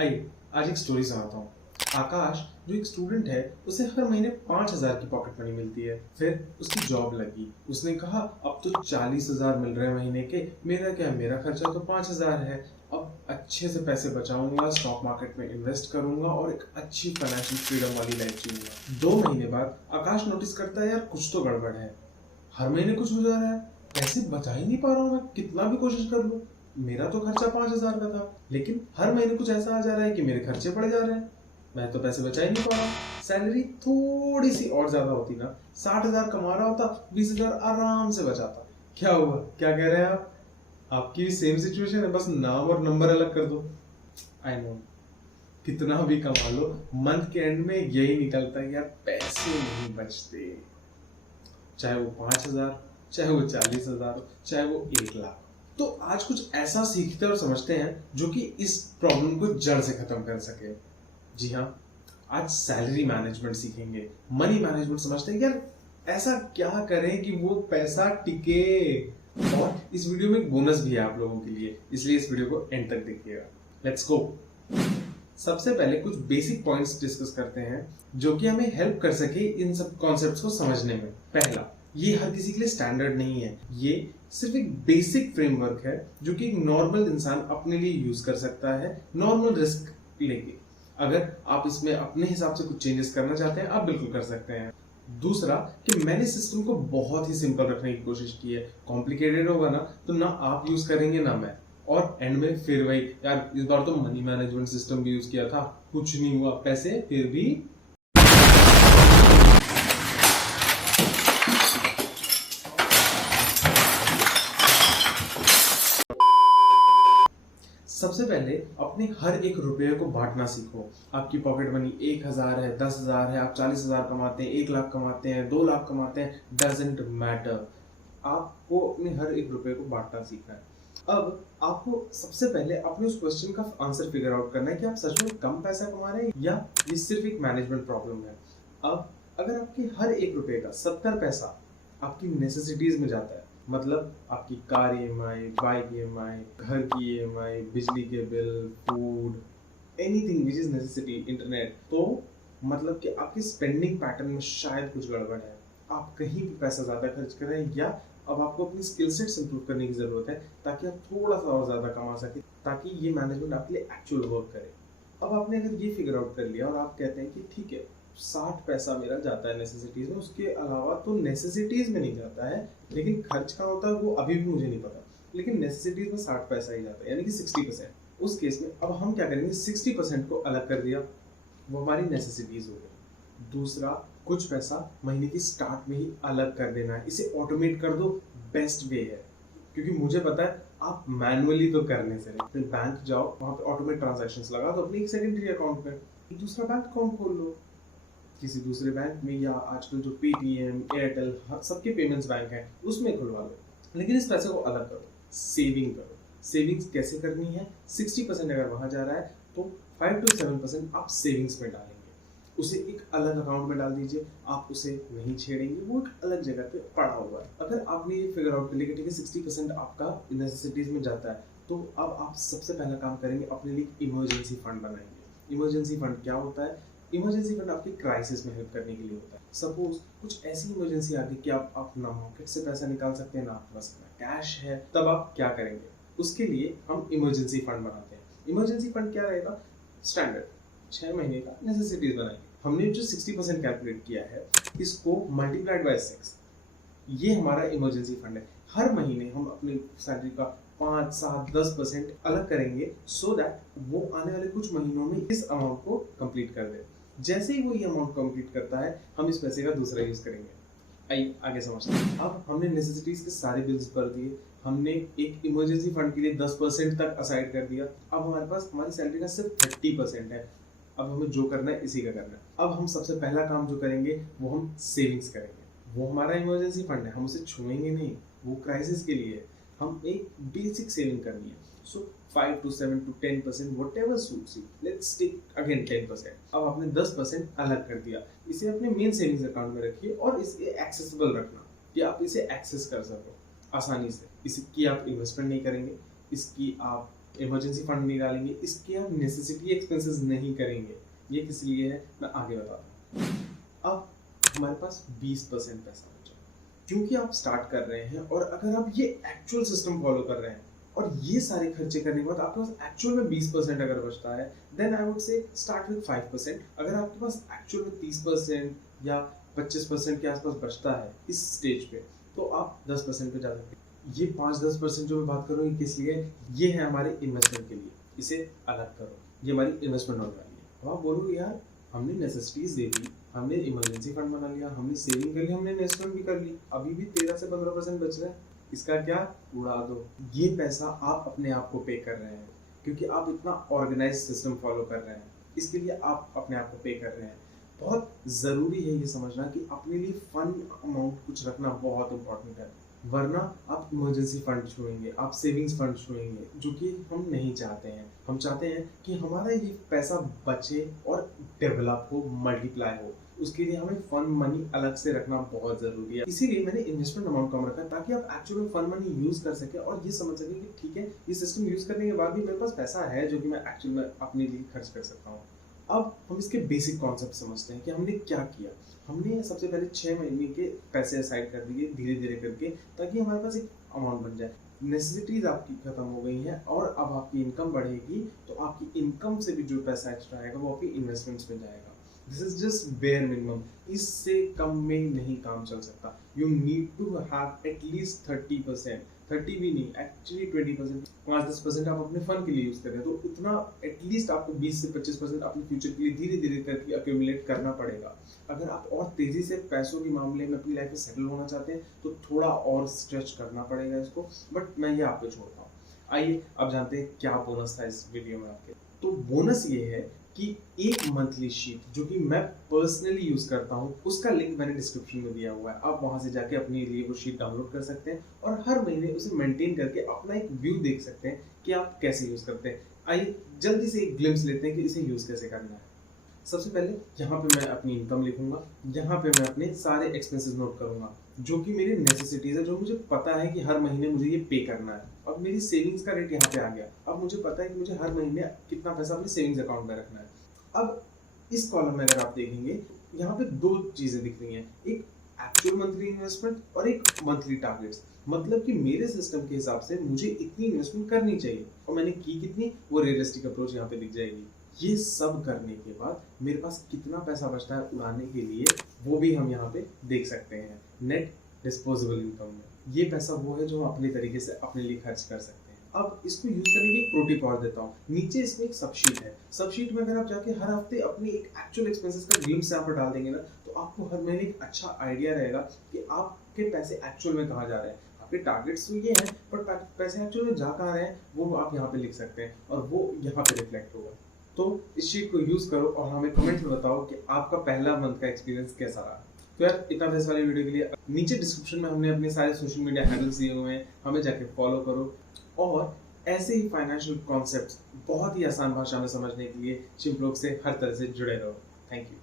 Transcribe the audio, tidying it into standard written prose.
आइए आज एक स्टोरी सुनाता हूँ। आकाश जो एक स्टूडेंट है उसे हर महीने 5,000 की पॉकेट मनी मिलती है। फिर उसकी जॉब लगी। उसने कहा अब तो 40,000 मिल रहे हैं महीने के, मेरा क्या, मेरा खर्चा तो 5,000 है। अब अच्छे से पैसे बचाऊंगा, स्टॉक मार्केट में इन्वेस्ट करूंगा और एक अच्छी फाइनेंशियल फ्रीडम वाली लाइफ जीऊंगा। 2 महीने बाद आकाश नोटिस करता है यार कुछ तो गड़बड़ है। हर महीने कुछ हो जा रहा है, पैसे बचा ही नहीं पा रहा हूँ मैं, कितना भी कोशिश कर लूँ। मेरा तो खर्चा 5,000 का था, लेकिन हर महीने कुछ ऐसा आ जा रहा है कि मेरे खर्चे बढ़ जा रहे हैं, मैं तो पैसे बचा ही नहीं पा रहा। सैलरी थोड़ी सी और ज्यादा होती ना, 60,000 कमा रहा होता, 20,000 आराम से बचाता। क्या हुआ, क्या कह रहे हैं आप? आपकी भी सेम सिचुएशन है, बस नाम और नंबर अलग कर दो। आई नो, कितना भी कमा लो मंथ के एंड में यही निकलता है यार, पैसे नहीं बचते। चाहे वो 5,000, चाहे वो 40,000, चाहे वो 1,00,000। तो आज कुछ ऐसा सीखते और समझते हैं जो कि इस प्रॉब्लम को जड़ से खत्म कर सके। जी हाँ, आज सैलरी मैनेजमेंट सीखेंगे, मनी मैनेजमेंट समझते हैं यार ऐसा क्या करें कि वो पैसा टिके। और इस वीडियो में एक बोनस भी है आप लोगों के लिए, इसलिए इस वीडियो को एंड तक देखिएगा। Let's go. सबसे पहले कुछ बेसिक पॉइंट्स डिस्कस करते हैं जो कि हमें हेल्प कर सके इन सब कॉन्सेप्ट्स को समझने में। पहला, ये हर किसी के लिए स्टैंडर्ड नहीं है, ये सिर्फ एक बेसिक फ्रेमवर्क है जो कि एक नॉर्मल इंसान अपने लिए यूज कर सकता है, नॉर्मल रिस्क लेके। अगर आप इसमें अपने हिसाब से कुछ चेंजेस करना चाहते हैं, आप बिल्कुल कर सकते हैं। दूसरा कि मैंने सिस्टम को बहुत ही सिंपल रखने की कोशिश की है। कॉम्प्लिकेटेड होगा ना तो ना आप यूज करेंगे ना मैं, और एंड में फिर वही यार, इस बार तो मनी मैनेजमेंट सिस्टम भी यूज किया था, कुछ नहीं हुआ, पैसे फिर भी। सबसे पहले अपने हर एक रुपये को बांटना सीखो। आपकी पॉकेट मनी 1,000 है, 10,000 है, आप 40,000 कमाते हैं, 1,00,000 कमाते हैं, 2,00,000 कमाते हैं, डजेंट मैटर। आपको अपने हर एक रुपये को बांटना सीखना है। अब आपको सबसे पहले अपने उस क्वेश्चन का आंसर फिगर आउट करना है कि आप सच में कम पैसा कमा रहे हैं या ये सिर्फ एक मैनेजमेंट प्रॉब्लम है। अब अगर आपके हर एक रुपये का 70 पैसा आपकी नेसेसिटीज में जाता है, मतलब आपकी कार EMI, बाइक EMI, घर की EMI, बिजली के bill, food, anything which is necessity, internet, तो मतलब कि आपके स्पेंडिंग पैटर्न में शायद कुछ गड़बड़ है। आप कहीं भी पैसा ज्यादा खर्च कर रहे हैं, या अब आपको अपनी स्किल सेट्स इंप्रूव करने की जरूरत है ताकि आप थोड़ा सा और ज्यादा कमा सके, ताकि ये मैनेजमेंट आपके लिए एक्चुअल वर्क करे। अब आपने अगर ये फिगर आउट कर लिया और आप कहते हैं कि ठीक है 60 पैसा मेरा जाता है नेसेसिटीज में, उसके अलावा तो नेसेसिटीज में नहीं जाता है, लेकिन खर्च कहाँ होता है वो अभी भी मुझे नहीं पता, लेकिन नेसेसिटीज में 60 पैसा ही जाता है, यानी कि 60%। उस केस में अब हम क्या करेंगे, 60% को अलग कर दिया, वो हमारी नेसेसिटीज हो गई। दूसरा, कुछ पैसा महीने की स्टार्ट में ही अलग कर देना है, इसे ऑटोमेट कर दो, बेस्ट वे है। क्योंकि मुझे पता है आप मैनुअली तो करने से नहीं, फिर बैंक जाओ, वहां पे ऑटोमेट ट्रांजैक्शंस लगा दो अपने एक सेकेंडरी अकाउंट में, एक दूसरा बैंक अकाउंट खोल लो किसी दूसरे बैंक में, या आजकल जो पेटीएम, एयरटेल, सबके पेमेंट्स बैंक हैं उसमें खुलवा लो। लेकिन इस पैसे को अलग करो, सेविंग करो। सेविंग्स कैसे करनी है, 60% अगर वहां जा रहा है तो 5 to 7% आप सेविंग्स में डालेंगे, उसे एक अलग अकाउंट में डाल दीजिए, आप उसे नहीं छेड़ेंगे, वो एक अलग जगह पे पड़ा हुआ है। अगर आपने ये फिगर आउट कर लिया ठीक है 60% आपका नेसेसिटीज में जाता है, तो अब आप सबसे पहला काम करेंगे, अपने लिए इमरजेंसी फंड बनाएंगे। इमरजेंसी फंड क्या होता है? इमरजेंसी फंड आपकी क्राइसिस में हेल्प करने के लिए होता है। सपोज कुछ ऐसी इमरजेंसी आ गई कि आप अपना मार्केट से पैसा निकाल सकते हैं ना, आपके पास कैश है, तब आप क्या करेंगे? उसके लिए हम इमरजेंसी फंड बनाते हैं। इमरजेंसी फंड क्या रहेगा? स्टैंडर्ड 6 महीने का नेसेसिटीज बनाएंगे। हमने जो 60% कैलकुलेट किया है, इसको मल्टीप्लाइड बाय 6, ये हमारा इमरजेंसी फंड है। हर महीने हम अपनी सैलरी का 5, 7, 10% अलग करेंगे, सो दैट वो आने वाले कुछ महीनों में इस अमाउंट को कंप्लीट कर दे। जैसे ही वो ये अमाउंट कंप्लीट करता है, हम इस पैसे का दूसरा यूज करेंगे। आइए आगे समझते हैं। अब हमने नेसेसिटीज के सारे बिल्स भर दिए, हमने एक इमरजेंसी फंड के लिए 10% तक असाइड कर दिया। अब हमारे पास हमारी सैलरी का सिर्फ 30% है। अब हमें जो करना है इसी का करना है। अब हम सबसे पहला काम जो करेंगे वो हम सेविंग्स करेंगे। वो हमारा इमरजेंसी फंड है, हम उसे छुएंगे नहीं, वो क्राइसिस के लिए है। हम एक बेसिक सेविंग करनी है, सो 5 to 7 to 10%, whatever suits you. Let's take again 10%। अब आपने 10% अलग कर दिया, इसे अपने मेन सेविंग्स अकाउंट में रखिए और इसे एक्सेसिबल रखना कि आप इसे एक्सेस कर सको आसानी से। इसकी आप इन्वेस्टमेंट नहीं करेंगे, इसकी आप इमरजेंसी फंड निकालेंगे, इसके हम नेसेसिटी एक्सपेंसेस नहीं करेंगे। ये किस लिए है मैं आगे बताता हूँ। अब हमारे पास 20% पैसा बचा, क्योंकि आप स्टार्ट कर रहे हैं और अगर आप ये एक्चुअल सिस्टम फॉलो कर रहे हैं और ये सारे खर्चे करने के बाद आपके पास एक्चुअल में 20% अगर बचता है, then I would say start with 5%। अगर आपके पास एक्चुअल में 30% या 25% के आसपास बचता है इस स्टेज पे, तो आप 10% पे जा सकते हैं। ये 5-10% जो मैं बात कर रहा हूँ किस लिए, ये है हमारे इन्वेस्टमेंट के लिए, इसे अलग करो, ये हमारी इन्वेस्टमेंट होने वाली है। अब आप बोलो यार हमने नेसेसिटीज दे दी, हमने इमरजेंसी फंड बना लिया, हमने सेविंग कर ली, हमने इन्वेस्टमेंट भी कर ली, अभी भी 13 से 15% बच रहा है, इसका क्या, उड़ा दो। ये पैसा आप अपने आप को पे कर रहे हैं, क्योंकि आप इतना ऑर्गेनाइज सिस्टम फॉलो कर रहे हैं, इसके लिए आप अपने आप को पे कर रहे हैं। बहुत ज़रूरी है ये समझना कि अपने लिए फंड अमाउंट कुछ रखना बहुत इंपॉर्टेंट है, वरना आप इमरजेंसी फंड छुएंगे, आप सेविंग्स फंड छुएंगे, जो कि हम नहीं चाहते हैं। हम चाहते हैं कि हमारा ये पैसा बचे और डेवलप हो, मल्टीप्लाई हो। उसके लिए हमें फंड मनी अलग से रखना बहुत ज़रूरी है। इसीलिए मैंने इन्वेस्टमेंट अमाउंट कम रखा, ताकि आप एक्चुअली फंड मनी यूज़ कर सके और ये समझ सके कि ठीक है, ये सिस्टम यूज़ करने के बाद भी मेरे पास पैसा है जो कि मैं एक्चुअली में अपने लिए खर्च कर सकता हूँ। अब हम इसके बेसिक कॉन्सेप्ट समझते हैं कि हमने क्या किया। हमने सबसे पहले 6 महीने के पैसे असाइड कर दिए धीरे धीरे करके, ताकि हमारे पास एक अमाउंट बन जाए। नेसेसिटीज आपकी खत्म हो गई हैं और अब आपकी इनकम बढ़ेगी, तो आपकी इनकम से भी जो पैसा एक्स्ट्रा आएगा वो आपकी इन्वेस्टमेंट्स में जाएगा। This is just bare minimum, इससे कम में नहीं काम चल सकता। You need to have at least 30%, 30 भी नहीं, एक्चुअली 20%, 5-10% आप अपने फंड के लिए यूज कर रहे हैं, तो इतना एटलीस्ट आपको 20 से 25% अपने फ्यूचर के लिए धीरे धीरे करके अक्यूमुलेट करना पड़ेगा। अगर आप और तेजी से पैसों के मामले में अपनी लाइफ में सेटल होना चाहते हैं, तो थोड़ा और स्ट्रेच करना पड़ेगा इसको, बट मैं ये आप पे छोड़ता हूँ। आइए अब जानते हैं क्या बोनस था इस वीडियो में आपके। तो बोनस ये है कि एक मंथली शीट जो कि मैं पर्सनली यूज करता हूँ, उसका लिंक मैंने डिस्क्रिप्शन में दिया हुआ है। आप वहां से जाके अपने लिए वो शीट डाउनलोड कर सकते हैं और हर महीने उसे मेंटेन करके अपना एक व्यू देख सकते हैं कि आप कैसे यूज करते हैं। आइए जल्दी से एक ग्लिम्स लेते हैं कि इसे यूज कैसे करना है। सबसे पहले यहाँ पे मैं अपनी इनकम लिखूंगा, यहाँ पे मैं अपने सारे एक्सपेंसेस नोट करूंगा जो कि मेरी नेसेसिटीज है, जो मुझे पता है कि हर महीने मुझे ये पे करना है। अब मेरी सेविंग्स का रेट यहाँ पे आ गया, अब मुझे पता है कि मुझे हर महीने कितना पैसा अपने सेविंग्स अकाउंट में रखना है। अब इस कॉलम में अगर आप देखेंगे, यहाँ पे 2 चीजें दिख रही हैं, एक एक्चुअल मंथली इन्वेस्टमेंट और एक मंथली टारगेट्स। मतलब कि मेरे सिस्टम के हिसाब से मुझे इतनी इन्वेस्टमेंट करनी चाहिए और मैंने की कितनी, वो रियलिस्टिक अप्रोच यहाँ पे दिख जाएगी। ये सब करने के बाद मेरे पास कितना पैसा बचता है उड़ाने के लिए, वो भी हम यहाँ पे देख सकते हैं नेट डिस्पोजेबल इनकम में। ये पैसा वो है जो हम अपने तरीके से अपने लिए खर्च कर सकते हैं। अब इसको यूज करने की एक प्रो टिप और देता हूँ। नीचे इसमें एक सबशीट है, सबशीट में अगर आप जाके हर हफ्ते अपनी एक एक्चुअल एक्सपेंसेस का ग्लिम्स यहाँ पर डाल देंगे ना, तो आपको हर महीने एक अच्छा आइडिया रहेगा कि आपके पैसे एक्चुअल में कहाँ जा रहे हैं। आपके टारगेट्स तो ये हैं, पर पैसे एक्चुअल में जा कहाँ रहे हैं वो आप यहाँ पे लिख सकते हैं और वो यहाँ पे रिफ्लेक्ट होगा। तो इस शीट को यूज करो और हमें कमेंट में बताओ कि आपका पहला मंथ का एक्सपीरियंस कैसा रहा। तो यार इतना पैसे वाली वीडियो के लिए नीचे डिस्क्रिप्शन में हमने अपने सारे सोशल मीडिया हैंडल्स दिए हुए हैं, हमें जाके फॉलो करो। और ऐसे ही फाइनेंशियल कॉन्सेप्ट्स बहुत ही आसान भाषा में समझने के लिए शिवलोक से हर तरह से जुड़े रहो। Thank you.